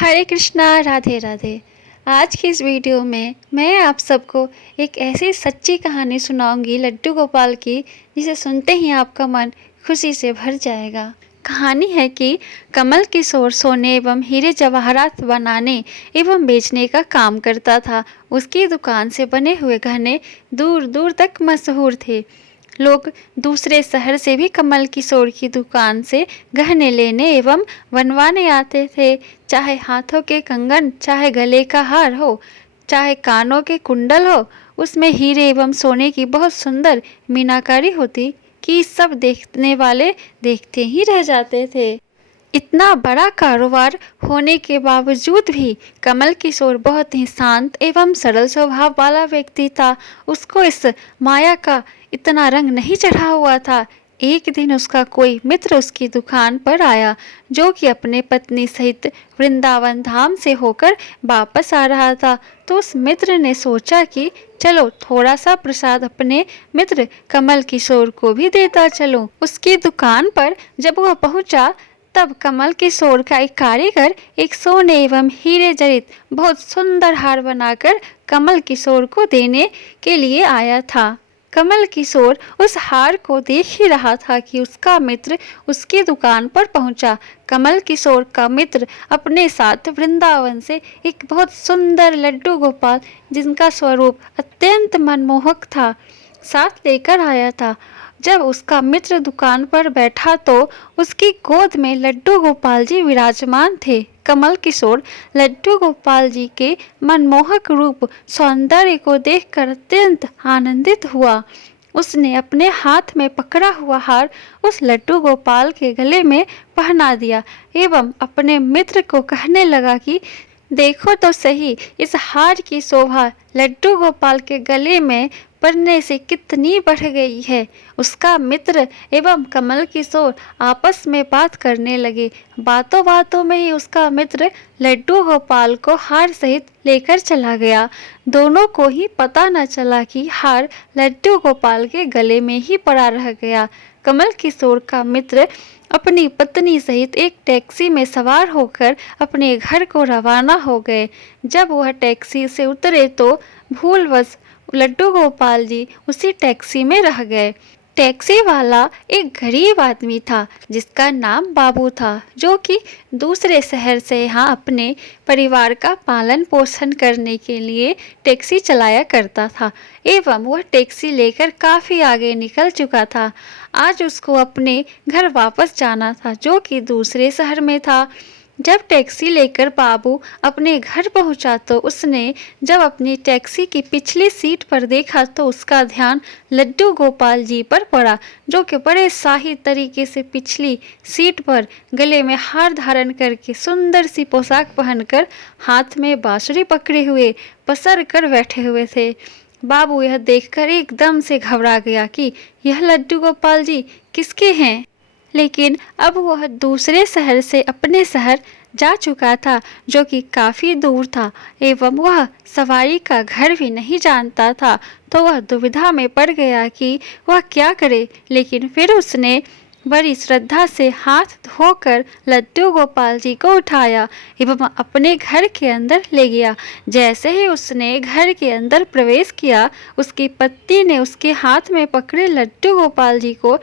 हरे कृष्णा, राधे राधे। आज की इस वीडियो में मैं आप सबको एक ऐसी सच्ची कहानी सुनाऊंगी लड्डू गोपाल की, जिसे सुनते ही आपका मन खुशी से भर जाएगा। कहानी है कि कमल किशोर सोने एवं हीरे जवाहरात बनाने एवं बेचने का काम करता था। उसकी दुकान से बने हुए गहने दूर दूर तक मशहूर थे। लोग दूसरे शहर से भी कमल किशोर की दुकान से गहने लेने एवं बनवाने आते थे। चाहे हाथों के कंगन, चाहे गले का हार हो, चाहे कानों के कुंडल हो, उसमें हीरे एवं सोने की बहुत सुंदर मीनाकारी होती कि सब देखने वाले देखते ही रह जाते थे। इतना बड़ा कारोबार होने के बावजूद भी कमल किशोर बहुत ही शांत एवं सरल स्वभाव वाला व्यक्ति था। उसको इस माया का इतना रंग नहीं चढ़ा हुआ था। एक दिन उसका कोई मित्र उसकी दुकान पर आया, जो कि अपने पत्नी सहित वृंदावन धाम से होकर वापस आ रहा था। तो उस मित्र ने सोचा कि चलो थोड़ा सा प्रसाद अपने मित्र कमल किशोर को भी देता चलो। उसकी दुकान पर जब वह पहुंचा, तब कमल किशोर का एक कारीगर एक सोने एवं हीरे जड़ित बहुत सुंदर हार बनाकर कमल किशोर को देने के लिए आया था। कमल किशोर उस हार को देख ही रहा था कि उसका मित्र उसकी दुकान पर पहुंचा। कमल किशोर का मित्र अपने साथ वृंदावन से एक बहुत सुंदर लड्डू गोपाल, जिनका स्वरूप अत्यंत मनमोहक था, साथ लेकर आया था। जब उसका मित्र दुकान पर बैठा तो उसकी गोद में लड्डू गोपाल जी विराजमान थे। कमल किशोर लड्डू गोपाल जी के मनमोहक रूप सौंदर्य को देखकर अत्यंत आनंदित हुआ। उसने अपने हाथ में पकड़ा हुआ हार उस लड्डू गोपाल के गले में पहना दिया एवं अपने मित्र को कहने लगा कि देखो तो सही, इस हार की शोभा लड्डू गोपाल के गले में पड़ने से कितनी बढ़ गई है। उसका मित्र एवं कमल किशोर आपस में बात करने लगे। बातों बातों में ही उसका मित्र लड्डू गोपाल को हार सहित लेकर चला गया। दोनों को ही पता न चला कि हार लड्डू गोपाल के गले में ही पड़ा रह गया। कमल किशोर का मित्र अपनी पत्नी सहित एक टैक्सी में सवार होकर अपने घर को रवाना हो गए। जब वह टैक्सी से उतरे तो भूलवश लड्डू गोपाल जी उसी टैक्सी में रह गए। टैक्सी वाला एक गरीब आदमी था, जिसका नाम बाबू था, जो कि दूसरे शहर से यहाँ अपने परिवार का पालन पोषण करने के लिए टैक्सी चलाया करता था एवं वह टैक्सी लेकर काफ़ी आगे निकल चुका था। आज उसको अपने घर वापस जाना था, जो कि दूसरे शहर में था। जब टैक्सी लेकर बाबू अपने घर पहुंचा तो उसने जब अपनी टैक्सी की पिछली सीट पर देखा तो उसका ध्यान लड्डू गोपाल जी पर पड़ा, जो कि बड़े शाही तरीके से पिछली सीट पर गले में हार धारण करके सुंदर सी पोशाक पहनकर हाथ में बांसुरी पकड़े हुए पसर कर बैठे हुए थे। बाबू यह देखकर एकदम से घबरा गया कि यह लड्डू गोपाल जी किसके हैं। लेकिन अब वह दूसरे शहर से अपने शहर जा चुका था, जो कि काफ़ी दूर था एवं वह सवारी का घर भी नहीं जानता था। तो वह दुविधा में पड़ गया कि वह क्या करे। लेकिन फिर उसने बड़ी श्रद्धा से हाथ धोकर लड्डू गोपाल जी को उठाया एवं अपने घर के अंदर ले गया। जैसे ही उसने घर के अंदर प्रवेश किया, उसकी पत्नी ने उसके हाथ में पकड़े लड्डू गोपाल जी को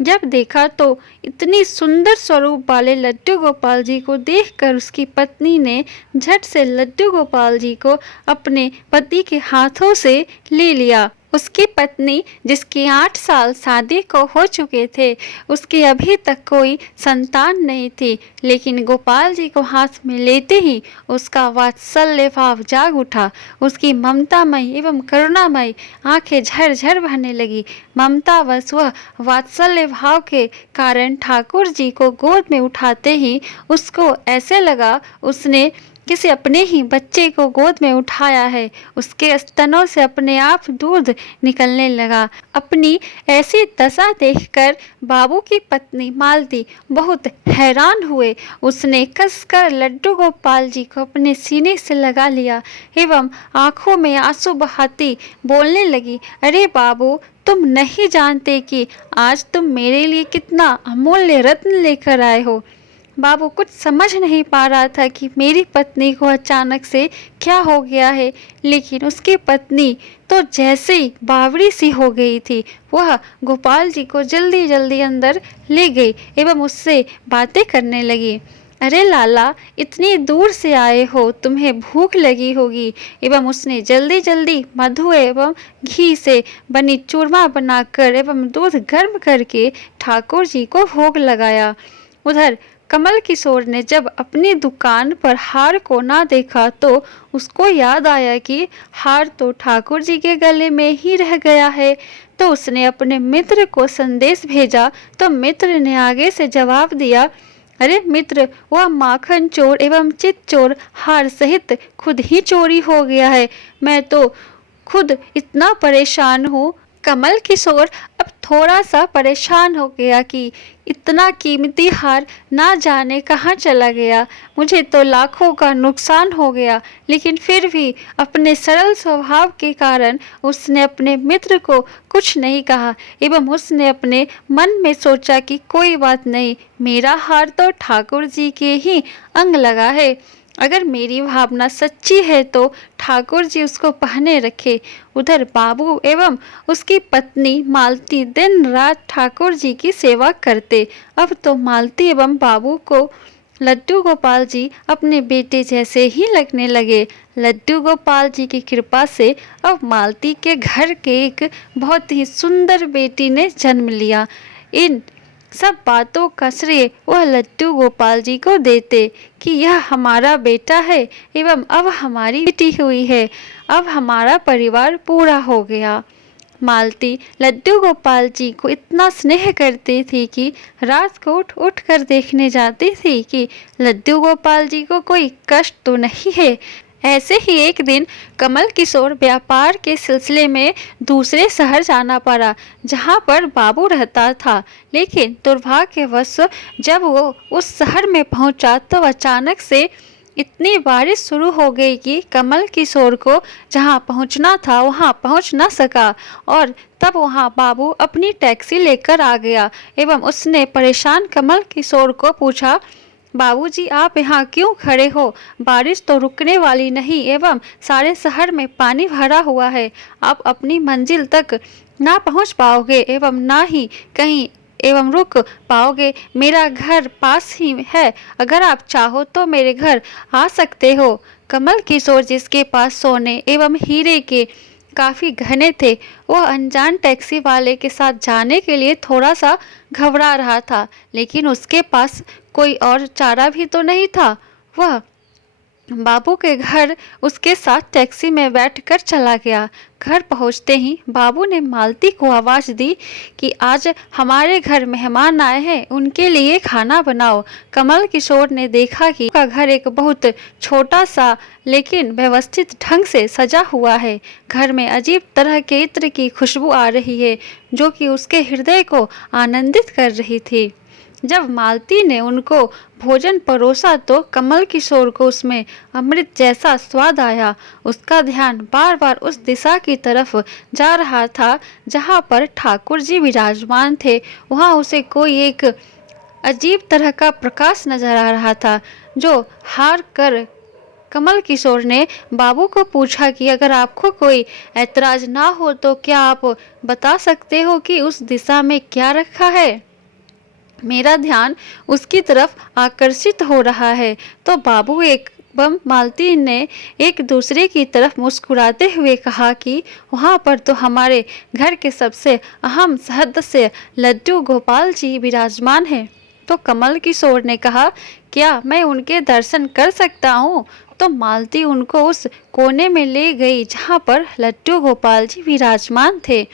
जब देखा तो इतनी सुंदर स्वरूप वाले लड्डू गोपाल जी को देखकर उसकी पत्नी ने झट से लड्डू गोपाल जी को अपने पति के हाथों से ले लिया। उसकी पत्नी, जिसकी 8 साल शादी को हो चुके थे, उसकी अभी तक कोई संतान नहीं थी, लेकिन गोपाल जी को हाथ में लेते ही उसका वात्सल्य भाव जाग उठा। उसकी ममतामयी एवं करुणामयी आंखें झरझर बहने लगी। ममतावश वह वात्सल्य भाव के कारण ठाकुर जी को गोद में उठाते ही उसको ऐसे लगा उसने किसी अपने ही बच्चे को गोद में उठाया है। उसके स्तनों से अपने आप दूध निकलने लगा। अपनी ऐसी दशा देखकर बाबू की पत्नी मालती बहुत हैरान हुए। उसने कसकर लड्डू गोपाल जी को अपने सीने से लगा लिया एवं आंखों में आंसू बहाती बोलने लगी, अरे बाबू, तुम नहीं जानते कि आज तुम मेरे लिए कितना अमूल्य रत्न लेकर आए हो। बाबू कुछ समझ नहीं पा रहा था कि मेरी पत्नी को अचानक से क्या हो गया है, लेकिन उसकी पत्नी तो जैसे ही बावड़ी सी हो गई थी। वह गोपाल जी को जल्दी जल्दी अंदर ले गई एवं उससे बातें करने लगी। अरे लाला, इतनी दूर से आए हो, तुम्हें भूख लगी होगी। एवं उसने जल्दी जल्दी मधु एवं घी से बनी चूरमा बनाकर एवं दूध गर्म करके ठाकुर जी को भोग लगाया। उधर कमल किशोर ने जब अपनी दुकान पर हार को ना देखा तो उसको याद आया कि हार तो ठाकुर जी के गले में ही रह गया है। तो उसने अपने मित्र को संदेश भेजा, तो मित्र ने आगे से जवाब दिया, अरे मित्र, वह माखन चोर एवं चित चोर हार सहित खुद ही चोरी हो गया है। मैं तो खुद इतना परेशान हूँ। कमल किशोर अब थोड़ा सा परेशान हो गया कि इतना कीमती हार ना जाने कहाँ चला गया। मुझे तो लाखों का नुकसान हो गया, लेकिन फिर भी अपने सरल स्वभाव के कारण उसने अपने मित्र को कुछ नहीं कहा एवं उसने अपने मन में सोचा कि कोई बात नहीं, मेरा हार तो ठाकुर जी के ही अंग लगा है। अगर मेरी भावना सच्ची है तो ठाकुर जी उसको पहने रखे। उधर बाबू एवं उसकी पत्नी मालती दिन रात ठाकुर जी की सेवा करते। अब तो मालती एवं बाबू को लड्डू गोपाल जी अपने बेटे जैसे ही लगने लगे। लड्डू गोपाल जी की कृपा से अब मालती के घर के एक बहुत ही सुंदर बेटी ने जन्म लिया। इन सब बातों का श्रेय वह लड्डू गोपाल जी को देते कि यह हमारा बेटा है एवं अब हमारी बेटी हुई है, अब हमारा परिवार पूरा हो गया। मालती लड्डू गोपाल जी को इतना स्नेह करती थी कि रात को उठ उठ कर देखने जाती थी कि लड्डू गोपाल जी को कोई कष्ट तो नहीं है। ऐसे ही एक दिन कमल किशोर व्यापार के सिलसिले में दूसरे शहर जाना पड़ा जहां पर बाबू रहता था। लेकिन दुर्भाग्यवश जब वो उस शहर में पहुंचा तो अचानक से इतनी बारिश शुरू हो गई कि कमल किशोर को जहां पहुंचना था वहां पहुंच ना सका। और तब वहां बाबू अपनी टैक्सी लेकर आ गया एवं उसने परेशान कमल किशोर को पूछा, बाबूजी, आप यहाँ क्यों खड़े हो? बारिश तो रुकने वाली नहीं एवं सारे शहर में पानी भरा हुआ है। आप अपनी मंजिल तक ना पहुँच पाओगे एवं ना ही कहीं एवं रुक पाओगे। मेरा घर पास ही है, अगर आप चाहो तो मेरे घर आ सकते हो। कमल किशोर, जिसके पास सोने एवं हीरे के काफ़ी गहने थे, वह अनजान टैक्सी वाले के साथ जाने के लिए थोड़ा सा घबरा रहा था, लेकिन उसके पास कोई और चारा भी तो नहीं था। वह बाबू के घर उसके साथ टैक्सी में बैठकर चला गया। घर पहुंचते ही बाबू ने मालती को आवाज़ दी कि आज हमारे घर मेहमान आए हैं, उनके लिए खाना बनाओ। कमल किशोर ने देखा कि उसका घर एक बहुत छोटा सा लेकिन व्यवस्थित ढंग से सजा हुआ है। घर में अजीब तरह के इत्र की खुशबू आ रही है जो कि उसके हृदय को आनंदित कर रही थी। जब मालती ने उनको भोजन परोसा तो कमल किशोर को उसमें अमृत जैसा स्वाद आया। उसका ध्यान बार बार उस दिशा की तरफ जा रहा था जहाँ पर ठाकुर जी विराजमान थे। वहाँ उसे कोई एक अजीब तरह का प्रकाश नजर आ रहा था। जो हार कर कमल किशोर ने बाबू को पूछा कि अगर आपको कोई ऐतराज ना हो तो क्या आप बता सकते हो कि उस दिशा में क्या रखा है? मेरा ध्यान उसकी तरफ आकर्षित हो रहा है। तो बाबू एवं मालती ने एक दूसरे की तरफ मुस्कुराते हुए कहा कि वहाँ पर तो हमारे घर के सबसे अहम सदस्य लड्डू गोपाल जी विराजमान हैं। तो कमल किशोर ने कहा, क्या मैं उनके दर्शन कर सकता हूँ? तो मालती उनको उस कोने में ले गई जहाँ पर लड्डू गोपाल जी विराजमान थे।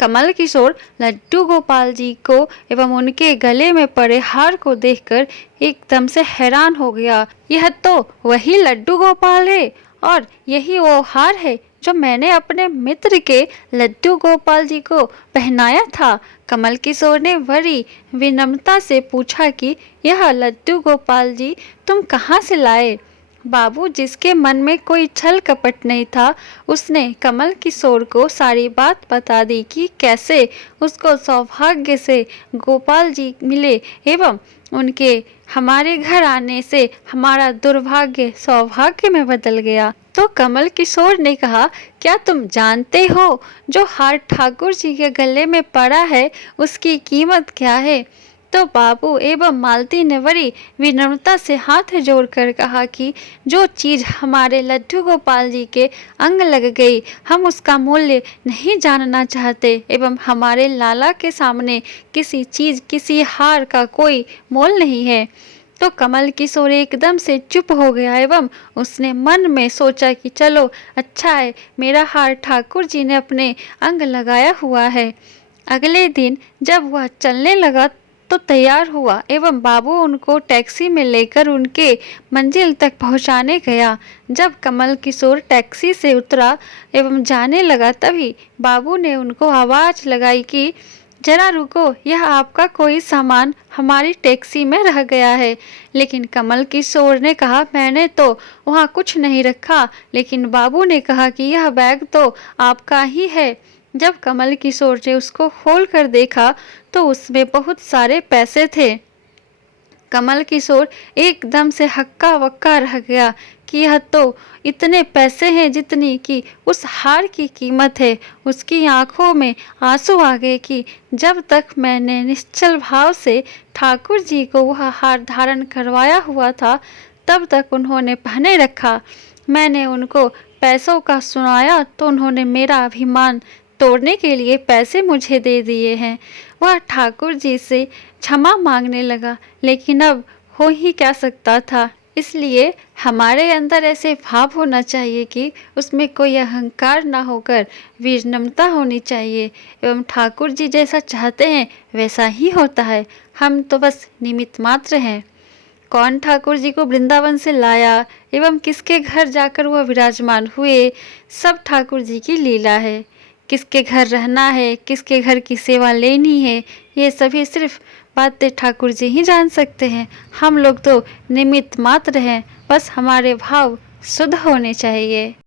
कमल किशोर लड्डू गोपाल जी को एवं उनके गले में पड़े हार को देखकर एकदम से हैरान हो गया। यह तो वही लड्डू गोपाल है और यही वो हार है जो मैंने अपने मित्र के लड्डू गोपाल जी को पहनाया था। कमल किशोर ने बड़ी विनम्रता से पूछा कि यह लड्डू गोपाल जी तुम कहाँ से लाए? बाबू, जिसके मन में कोई छल कपट नहीं था, उसने कमल किशोर को सारी बात बता दी कि कैसे उसको सौभाग्य से गोपाल जी मिले एवं उनके हमारे घर आने से हमारा दुर्भाग्य सौभाग्य में बदल गया। तो कमल किशोर ने कहा, क्या तुम जानते हो जो हार ठाकुर जी के गले में पड़ा है उसकी कीमत क्या है? तो बाबू एवं मालती ने बड़ी विनम्रता से हाथ जोड़कर कहा कि जो चीज़ हमारे लड्डू गोपाल जी के अंग लग गई, हम उसका मूल्य नहीं जानना चाहते एवं हमारे लाला के सामने किसी चीज़, किसी हार का कोई मोल नहीं है। तो कमल किशोर एकदम से चुप हो गया एवं उसने मन में सोचा कि चलो अच्छा है, मेरा हार ठाकुर जी ने अपने अंग लगाया हुआ है। अगले दिन जब वह चलने लगा तो तैयार हुआ एवं बाबू उनको टैक्सी में लेकर उनके मंजिल तक पहुंचाने गया। जब कमल किशोर टैक्सी से उतरा एवं जाने लगा, तभी बाबू ने उनको आवाज़ लगाई कि जरा रुको, यह आपका कोई सामान हमारी टैक्सी में रह गया है। लेकिन कमल किशोर ने कहा, मैंने तो वहाँ कुछ नहीं रखा। लेकिन बाबू ने कहा कि यह बैग तो आपका ही है। जब कमल किशोर ने उसको खोल कर देखा तो उसमें बहुत सारे पैसे थे। कमल किशोर एकदम से हक्का बक्का रह गया कि यह तो इतने पैसे हैं जितनी कि उस हार की कीमत है। उसकी आंखों में आंसू आ गए कि जब तक मैंने निश्चल भाव से ठाकुर जी को वह हार धारण करवाया हुआ था, तब तक उन्होंने पहने रखा। मैंने उनको पैसों का सुनाया तो उन्होंने मेरा अभिमान तोड़ने के लिए पैसे मुझे दे दिए हैं। वह ठाकुर जी से क्षमा मांगने लगा, लेकिन अब हो ही क्या सकता था। इसलिए हमारे अंदर ऐसे भाव होना चाहिए कि उसमें कोई अहंकार ना होकर विनम्रता होनी चाहिए एवं ठाकुर जी जैसा चाहते हैं वैसा ही होता है। हम तो बस निमित्त मात्र हैं। कौन ठाकुर जी को वृंदावन से लाया एवं किसके घर जाकर वह विराजमान हुए, सब ठाकुर जी की लीला है। किसके घर रहना है, किसके घर की सेवा लेनी है, ये सभी सिर्फ बातें ठाकुर जी ही जान सकते हैं। हम लोग तो निमित्त मात्र हैं, बस हमारे भाव शुद्ध होने चाहिए।